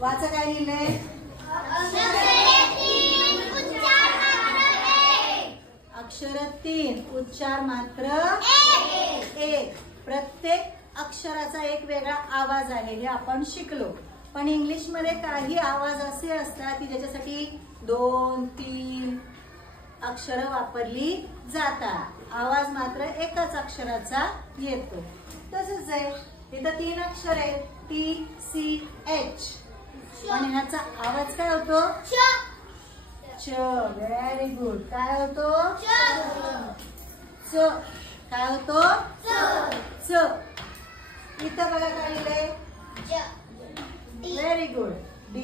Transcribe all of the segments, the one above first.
वाचा काय लिहिलंय? अक्षर 3 उच्चार मात्र 1. प्रत्येक अक्षराचा एक वेगळा आवाज आहे हे आपण शिकलो. पण इंग्लिश मध्ये काही आवाज असे असतात की ज्याच्यासाठी 2, 3 अक्षर वापरली जातात. आवाज मात्र एकच अक्षराचा येतो. तसंच आहे इथं 3 अक्षर आहेत TCH पण ह्याचा आवाज काय होतो? च. Very good. काय होतो? च. काय होतो? च. इथं बघा काय लिहिलंय? Very good. D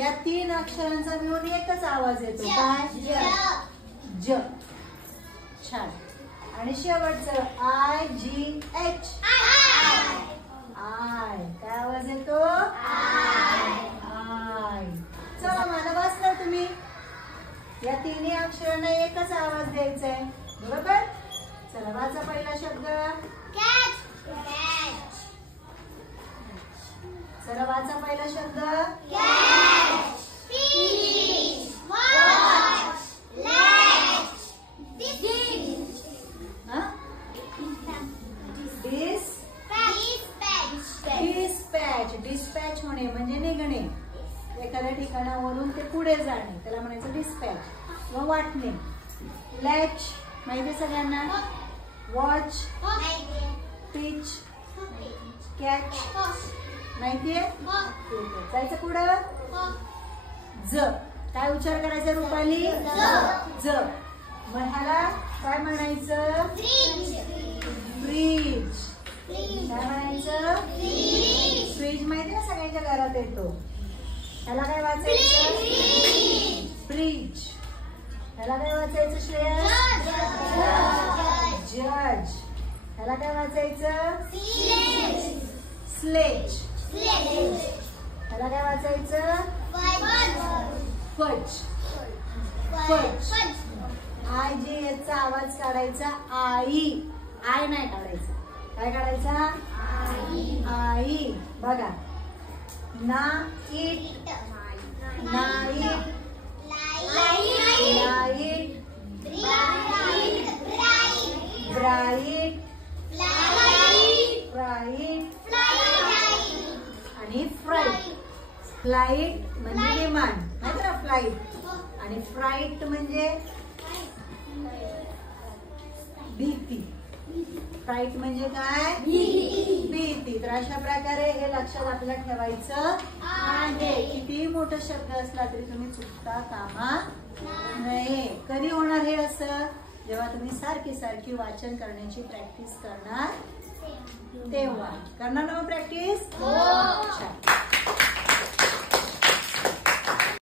या 3 अक्षरांचा मिळून एकच आवाज येतो. काय? ज. छान. आणि शेवटचं IGH आय. काय आवाज येतो? आय. चला मला वाचलं तुम्ही. या 3 अक्षरांना एकच आवाज द्यायचा आहे. बरोबर. चला वाचा पहिला शब्द. चला वाचा पहिला शब्द. डिस्पॅच होणे म्हणजे निघणे. एखाद्या ठिकाणावरून ते पुढे जाणे त्याला म्हणायचं डिस्पॅच व वाटणे. लॅच माहिती सगळ्यांना. वॉच, पिच, कॅच माहितीये. जायचं पुढं. ज. काय उच्चार करायचा रुपाली? ज. मग ह्याला काय म्हणायचं? फ्रीज. काय म्हणायचं? फ्रीज माहिती ना सगळ्यांच्या घरात येतो. ह्याला काय वाचायचं? फ्रीज. ह्याला काय वाचायचं श्रेया? जज. ह्याला काय वाचायचं? स्लेज. ह्याला काय वाचायचं? फज. फज. आय जे याचा आवाज काढायचा आई. आय नाही काढायचा. काय काढायचा? आई. बघा. ना it. Night. Light. Bright. Freight आणि फ्राईट. फ्लाईट म्हणजे विमान नाही का? फ्लाईट. आणि फ्राईट म्हणजे भीती. फ्राईट म्हणजे काय? भीती. तर अशा प्रकारे हे लक्षात आपल्याला ठेवायचं आहे. किती मोठा शब्द असला तरी तुम्ही चुकता कामा नये. कधी होणार हे असं? जेव्हा तुम्ही सारखी सारखी वाचन करण्याची प्रॅक्टिस करणार तेव्हा. करणार ना प्रॅक्टिस? हो.